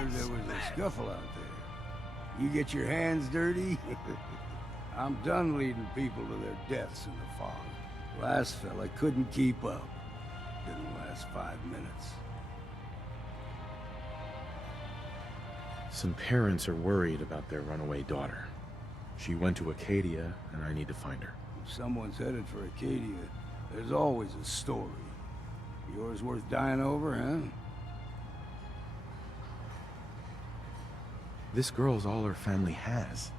Heard there was a scuffle out there. You get your hands dirty? I'm done leading people to their deaths in the fog. Last fella couldn't keep up. Didn't last 5 minutes. Some parents are worried about their runaway daughter. She went to Acadia, and I need to find her. If someone's headed for Acadia, there's always a story. Yours worth dying over, huh? This girl's all her family has.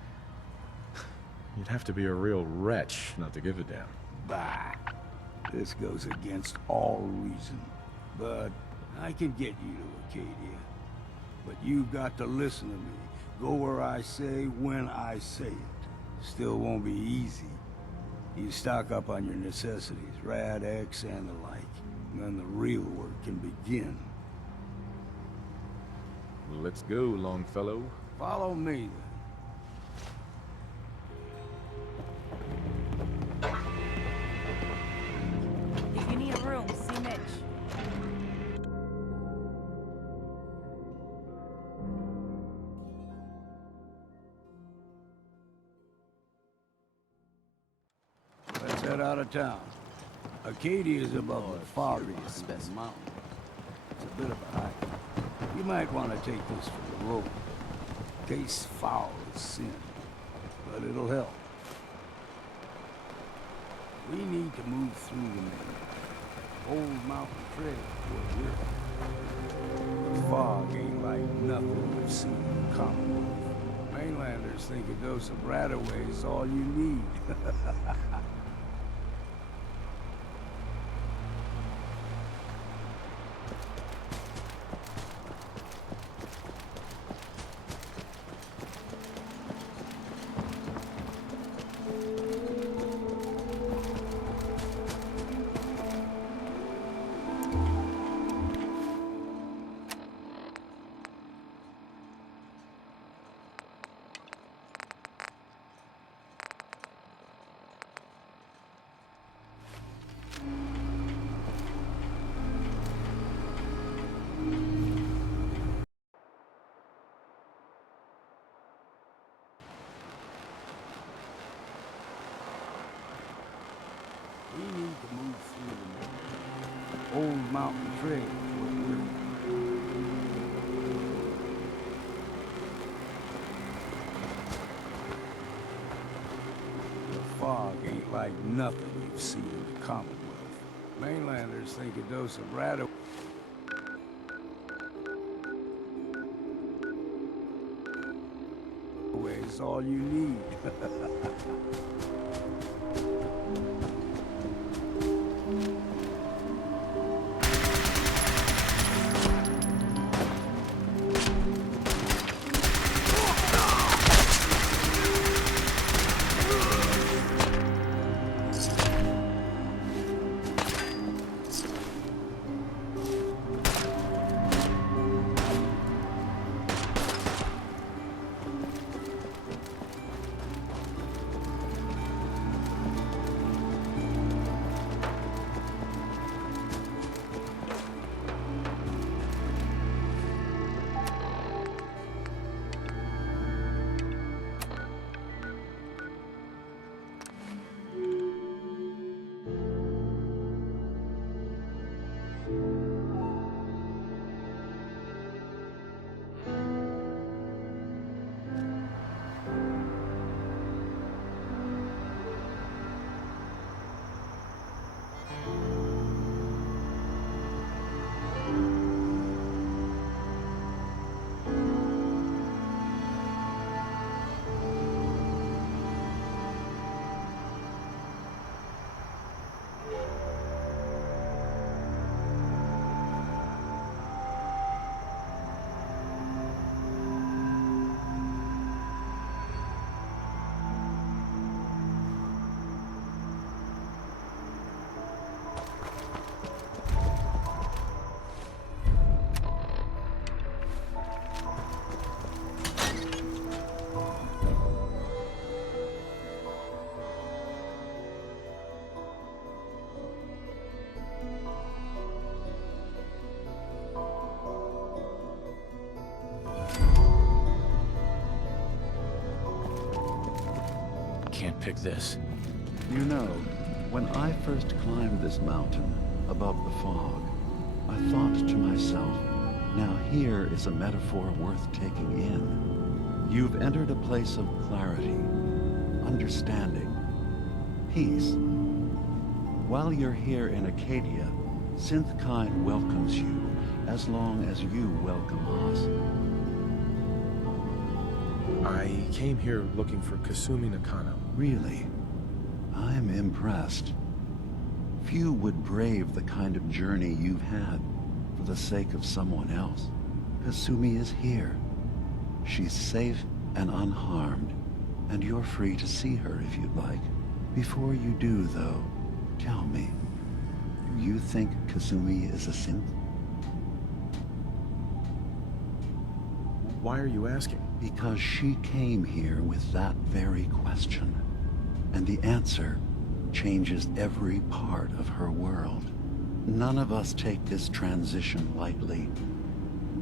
You'd have to be a real wretch not to give a damn. Bah. This goes against all reason. But I can get you to Acadia. But you've got to listen to me. Go where I say, when I say it. Still won't be easy. You stock up on your necessities, Rad-X and the like. And then the real work can begin. Well, let's go, Longfellow. Follow me, then. If you need a room, see Mitch. Let's head out of town. Acadia is above the fog mountain. It's a bit of a hike. You might want to take this for the road. Tastes foul as sin, but it'll help. We need to move through the main old mountain trail toward here. The fog ain't like nothing we've seen in the Commonwealth. Mainlanders think a dose of Radaway is all you need. We need to move through the old mountain trail toward here. The fog ain't like nothing you've seen in the Commonwealth. Mainlanders think a dose of Radaway is all you need. can't pick this. You know, when I first climbed this mountain above the fog, I thought to myself, now here is a metaphor worth taking in. You've entered a place of clarity, understanding, peace. While you're here in Acadia, Synthkind welcomes you as long as you welcome us. I came here looking for Kasumi Nakano. Really? I'm impressed. Few would brave the kind of journey you've had for the sake of someone else. Kasumi is here. She's safe and unharmed, and you're free to see her if you'd like. Before you do, though, tell me, do you think Kasumi is a synth? Why are you asking? Because she came here with that very question. And the answer changes every part of her world. None of us take this transition lightly.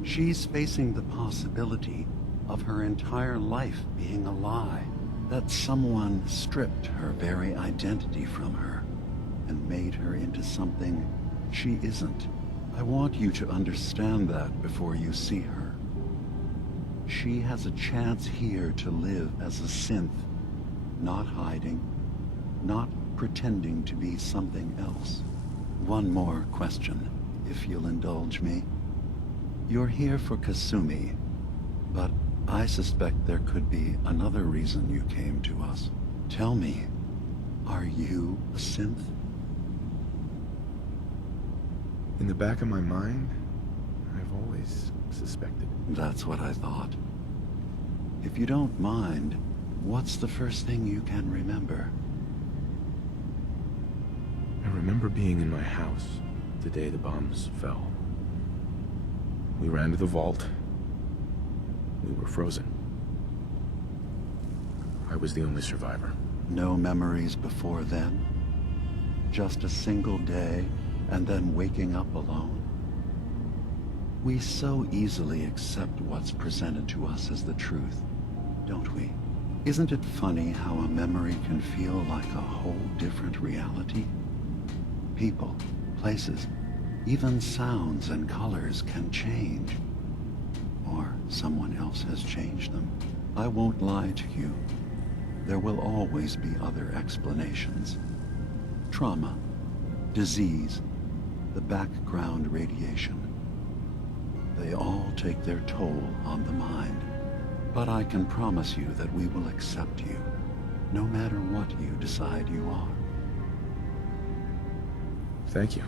She's facing the possibility of her entire life being a lie. That someone stripped her very identity from her and made her into something she isn't. I want you to understand that before you see her. She has a chance here to live as a synth, not hiding, not pretending to be something else. One more question, if you'll indulge me. You're here for Kasumi, but I suspect there could be another reason you came to us. Tell me, are you a synth? In the back of my mind, I've always suspected. That's what I thought. If you don't mind, what's the first thing you can remember? I remember being in my house the day the bombs fell. We ran to the vault. We were frozen. I was the only survivor. No memories before then? Just a single day, and then waking up alone? We so easily accept what's presented to us as the truth, don't we? Isn't it funny how a memory can feel like a whole different reality? People, places, even sounds and colors can change. Or someone else has changed them. I won't lie to you. There will always be other explanations. Trauma, disease, the background radiation. They all take their toll on the mind. But I can promise you that we will accept you, no matter what you decide you are. Thank you.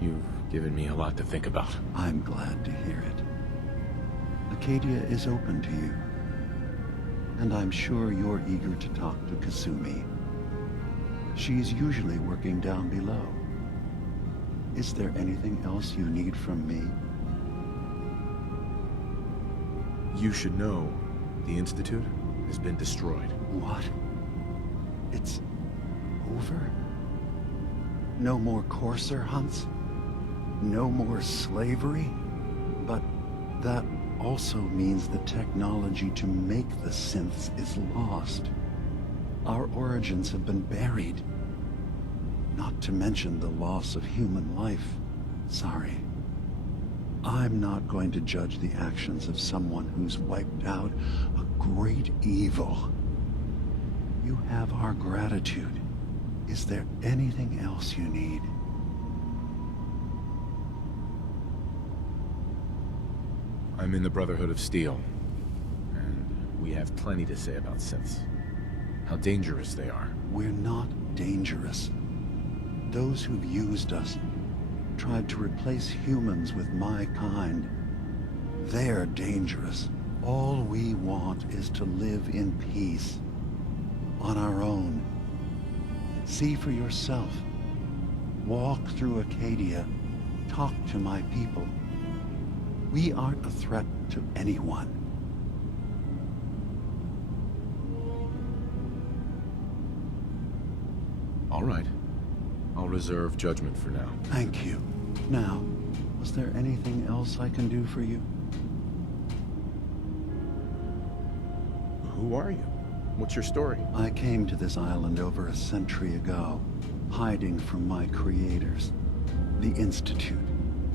You've given me a lot to think about. I'm glad to hear it. Acadia is open to you. And I'm sure you're eager to talk to Kasumi. She's usually working down below. Is there anything else you need from me? You should know the Institute has been destroyed. What? It's over? No more courser hunts? No more slavery? But that also means the technology to make the synths is lost. Our origins have been buried. Not to mention the loss of human life. Sorry. I'm not going to judge the actions of someone who's wiped out a great evil. You have our gratitude. Is there anything else you need? I'm in the Brotherhood of Steel, and we have plenty to say about synths. How dangerous they are. We're not dangerous. Those who've used us, tried to replace humans with my kind, they're dangerous. All we want is to live in peace, on our own. See for yourself. Walk through Acadia. Talk to my people. We aren't a threat to anyone. All right. I'll reserve judgment for now. Thank you. Now, was there anything else I can do for you? Who are you? What's your story? I came to this island over a century ago, hiding from my creators, the Institute.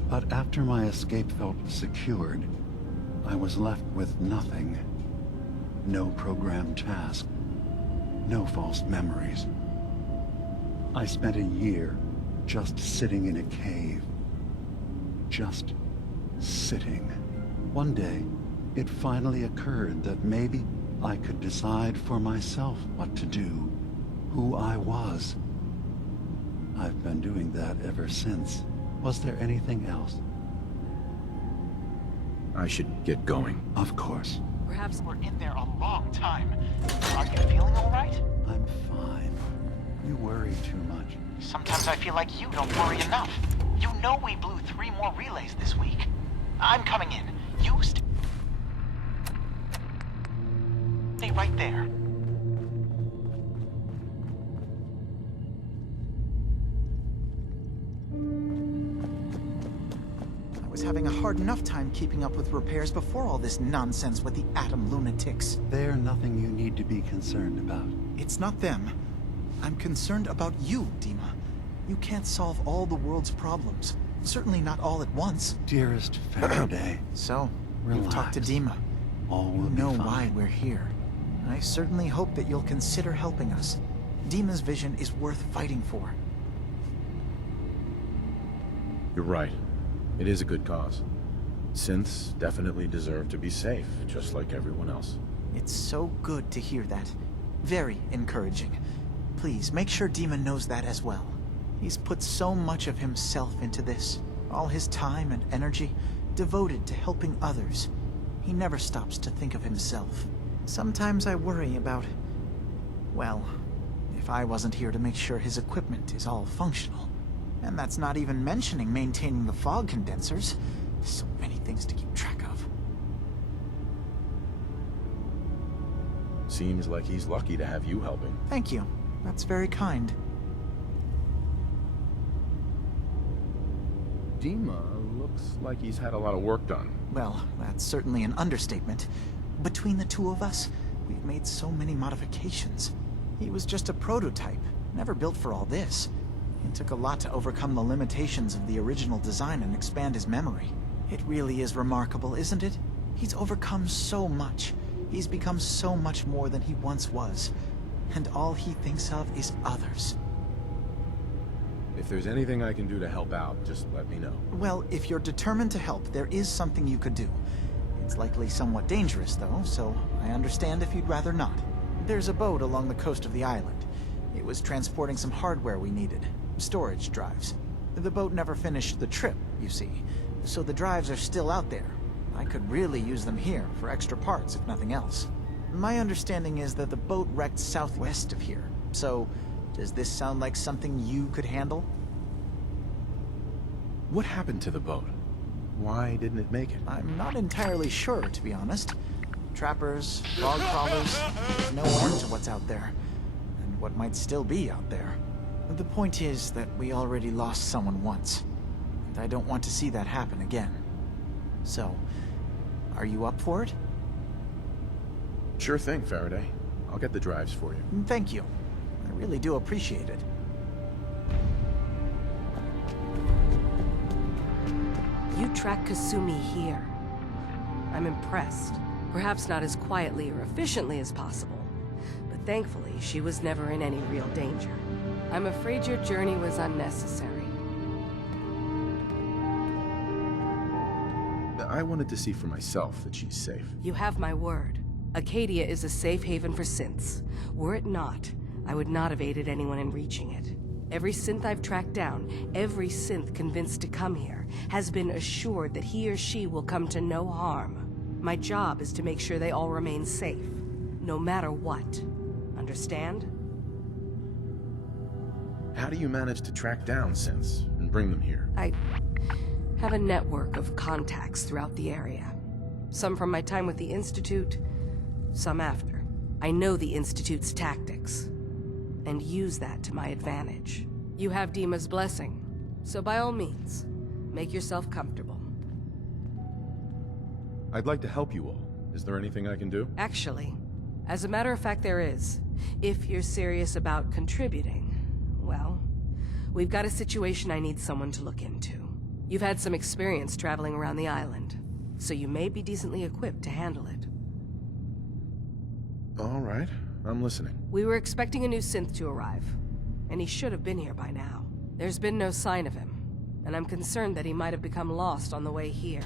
But after my escape felt secured, I was left with nothing. No programmed task. No false memories. I spent a year just sitting in a cave. Just sitting. One day, it finally occurred that maybe I could decide for myself what to do, who I was. I've been doing that ever since. Was there anything else? I should get going. Of course. Perhaps we're in there a long time. Are you feeling all right? I'm fine. You worry too much. Sometimes I feel like you don't worry enough. You know we blew 3 more relays this week. I'm coming in. You stay right there. I was having a hard enough time keeping up with repairs before all this nonsense with the atom lunatics. They're nothing you need to be concerned about. It's not them. I'm concerned about you, Dima. You can't solve all the world's problems. Certainly not all at once. Dearest Faraday, So, we've talked to Relax. Dima. all will You be know fine. why we're here. I certainly hope that you'll consider helping us. Dima's vision is worth fighting for. You're right. It is a good cause. Synths definitely deserve to be safe, just like everyone else. It's so good to hear that. Very encouraging. Please, make sure Dima knows that as well. He's put so much of himself into this. All his time and energy devoted to helping others. He never stops to think of himself. Sometimes I worry about... well, if I wasn't here to make sure his equipment is all functional. And that's not even mentioning maintaining the fog condensers. So many things to keep track of. Seems like he's lucky to have you helping. Thank you. That's very kind. Dima looks like he's had a lot of work done. Well, that's certainly an understatement. Between the two of us, we've made so many modifications. He was just a prototype, never built for all this. It took a lot to overcome the limitations of the original design and expand his memory. It really is remarkable, isn't it? He's overcome so much. He's become so much more than he once was. And all he thinks of is others. If there's anything I can do to help out, just let me know. Well, if you're determined to help, there is something you could do. It's likely somewhat dangerous, though, so I understand if you'd rather not. There's a boat along the coast of the island. It was transporting some hardware we needed. Storage drives. The boat never finished the trip, you see, so the drives are still out there. I could really use them here for extra parts, if nothing else. My understanding is that the boat wrecked southwest of here, so does this sound like something you could handle? What happened to the boat? Why didn't it make it? I'm not entirely sure, to be honest. Trappers, log crawlers, there's no end to what's out there, and what might still be out there. The point is that we already lost someone once, and I don't want to see that happen again. So, are you up for it? Sure thing, Faraday. I'll get the drives for you. Thank you. I really do appreciate it. You track Kasumi here. I'm impressed. Perhaps not as quietly or efficiently as possible, but thankfully she was never in any real danger. I'm afraid your journey was unnecessary. I wanted to see for myself that she's safe. You have my word. Acadia is a safe haven for synths. Were it not, I would not have aided anyone in reaching it. Every synth I've tracked down, every synth convinced to come here, has been assured that he or she will come to no harm. My job is to make sure they all remain safe, no matter what. Understand? How do you manage to track down synths and bring them here? I have a network of contacts throughout the area. Some from my time with the Institute, some after. I know the Institute's tactics, and use that to my advantage. You have Dima's blessing, so by all means, make yourself comfortable. I'd like to help you all. Is there anything I can do? Actually, As a matter of fact, there is. If you're serious about contributing, well, we've got a situation I need someone to look into. You've had some experience traveling around the island, so you may be decently equipped to handle it. All right, I'm listening. We were expecting a new synth to arrive, and he should have been here by now. There's been no sign of him, and I'm concerned that he might have become lost on the way here.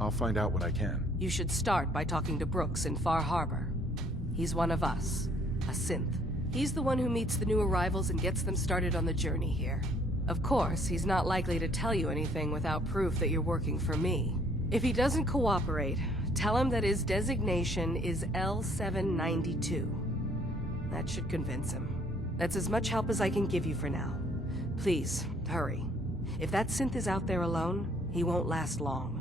I'll find out what I can. You should start by talking to Brooks in Far Harbor. He's one of us, a synth. He's the one who meets the new arrivals and gets them started on the journey here. Of course, he's not likely to tell you anything without proof that you're working for me. If he doesn't cooperate, tell him that his designation is L792. That should convince him. That's as much help as I can give you for now. Please, hurry. If that synth is out there alone, he won't last long.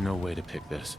No way to pick this.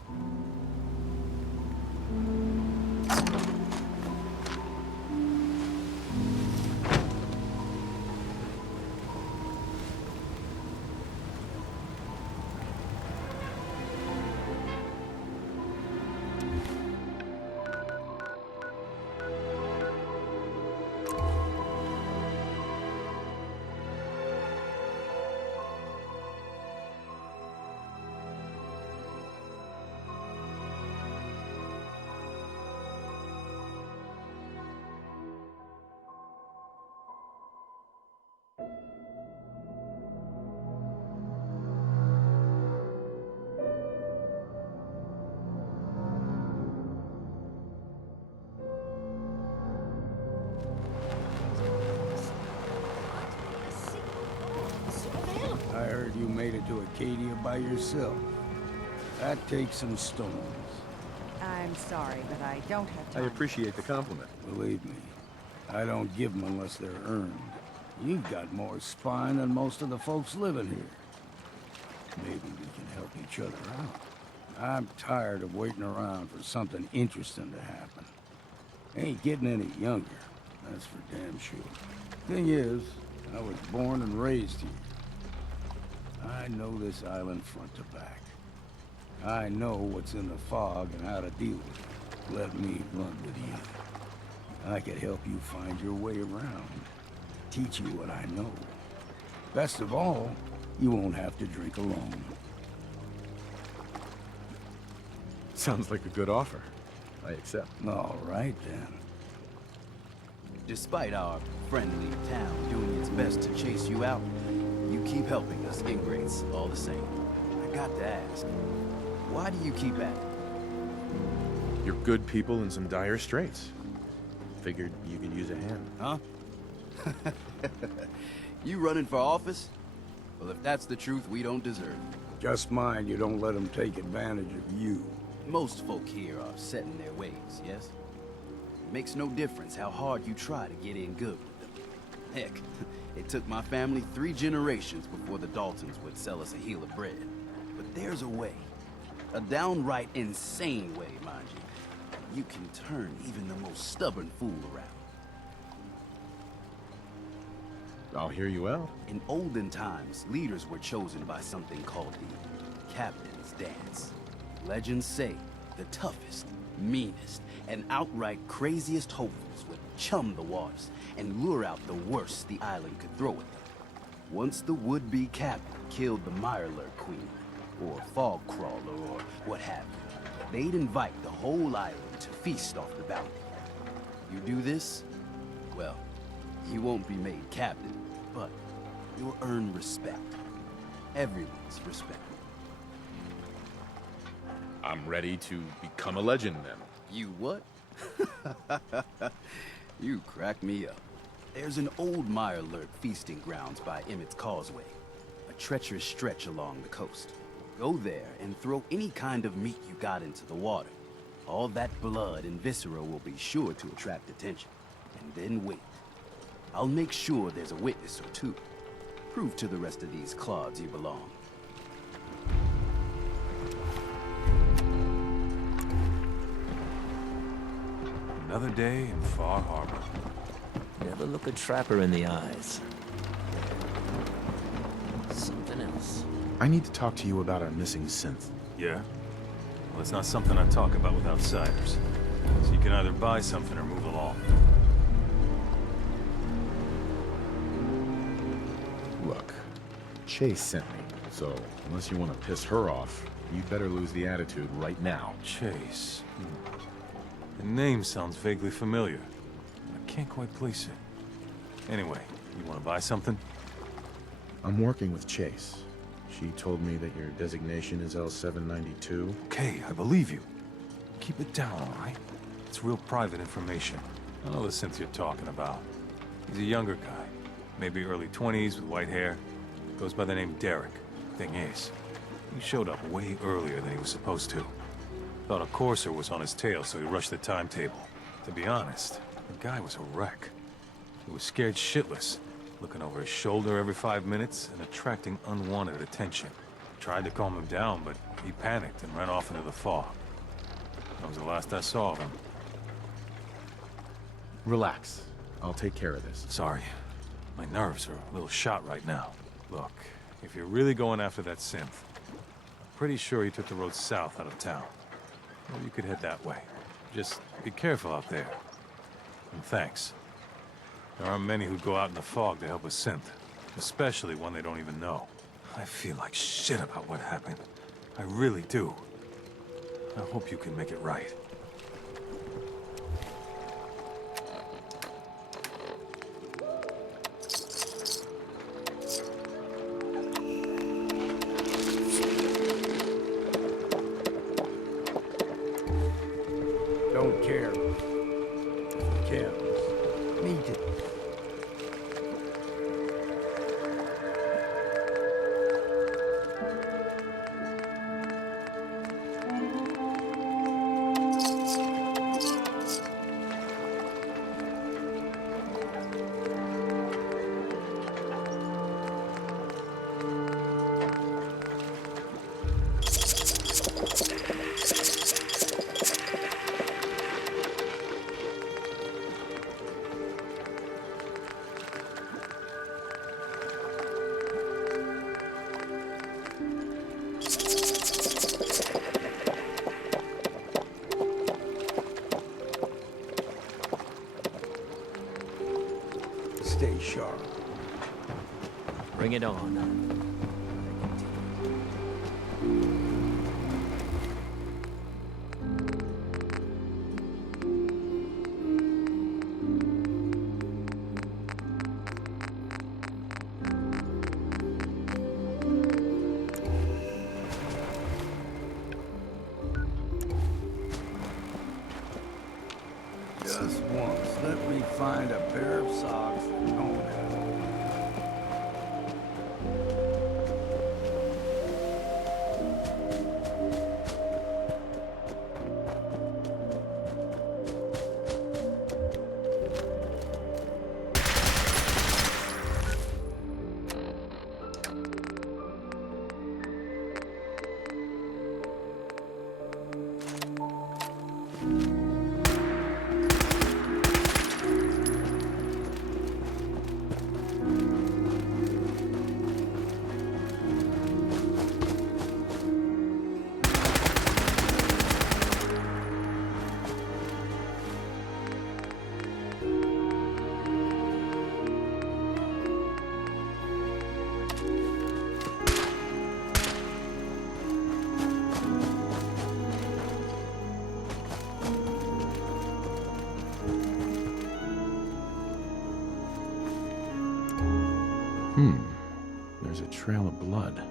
I heard you made it to Acadia by yourself. That takes some stones. I'm sorry, but I don't have time. I appreciate the compliment. Believe me, I don't give them unless they're earned. You've got more spine than most of the folks living here. Maybe we can help each other out. I'm tired of waiting around for something interesting to happen. Ain't getting any younger, that's for damn sure. Thing is, I was born and raised here. I know this island front to back. I know what's in the fog and how to deal with it. Let me run with you. I could help you find your way around. Teach you what I know. Best of all, you won't have to drink alone. Sounds like a good offer. I accept. All right, then. Despite our friendly town doing its best to chase you out, you keep helping us ingrates all the same. I got to ask, why do you keep at it? You're good people in some dire straits. Figured you could use a hand. Huh? You running for office? Well, if that's the truth, we don't deserve it. Just mind you don't let them take advantage of you. Most folk here are set in their ways, yes? It makes no difference how hard you try to get in good with them. Heck, it took my family 3 generations before the Daltons would sell us a heel of bread. But there's a way. A downright insane way, mind you. You can turn even the most stubborn fool around. I'll hear you out. In olden times, leaders were chosen by something called the Captain's Dance. Legends say the toughest, meanest, and outright craziest hopefuls would chum the waters and lure out the worst the island could throw at them. Once the would-be captain killed the Mirelurk Queen, or Fog Crawler, or what have you, they'd invite the whole island to feast off the bounty. You do this, well, you won't be made captain, but you'll earn respect. Everyone's respect. I'm ready to become a legend then. You what? You crack me up. There's an old Mirelurk feasting grounds by Emmett's Causeway, a treacherous stretch along the coast. Go there and throw any kind of meat you got into the water. All that blood and viscera will be sure to attract attention. And then wait. I'll make sure there's a witness or two. Prove to the rest of these clods you belong. Another day in Far Harbor. Never look a trapper in the eyes. Something else. I need to talk to you about our missing synth. Yeah? Well, it's not something I talk about with outsiders. So you can either buy something or move along. Look, Chase sent me, so unless you want to piss her off, you'd better lose the attitude right now. Chase. The name sounds vaguely familiar. I can't quite place it. Anyway, you want to buy something? I'm working with Chase. She told me that your designation is L792. Okay, I believe you. Keep it down, all right? It's real private information. I know the synth you're talking about. He's a younger guy. Maybe early 20s with white hair. Goes by the name Derek. Thing is, he showed up way earlier than he was supposed to. Thought a courser was on his tail, so he rushed the timetable. To be honest, the guy was a wreck. He was scared shitless, looking over his shoulder every 5 minutes and attracting unwanted attention. Tried to calm him down, but he panicked and ran off into the fog. That was the last I saw of him. Relax. I'll take care of this. Sorry. My nerves are a little shot right now. Look, if you're really going after that synth, I'm pretty sure he took the road south out of town. Well, you could head that way. Just be careful out there. And thanks. There aren't many who go out in the fog to help a synth, especially one they don't even know. I feel like shit about what happened. I really do. I hope you can make it right. Don't care. Careless. Me too. Stay sharp. Bring it on. Just once, let me find a pair of socks that don't have a There's a trail of blood.